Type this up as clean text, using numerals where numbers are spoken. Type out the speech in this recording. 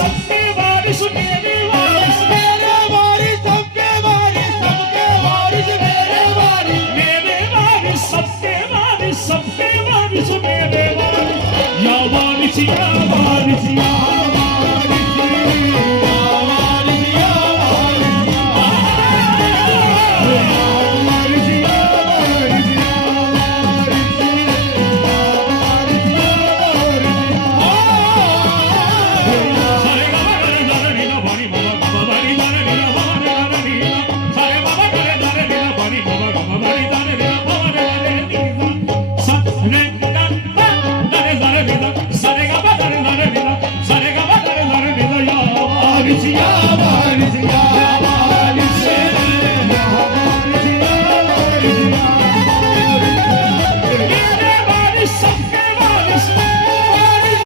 सबके वारिस मेरे वारिस मेरे वारिस सबके वारिस सबके वारिस मेरे वारिस मेरे वारिस सबके वारिस मेरे वारिस या वारिस या वारिस या Sa re ga ma da re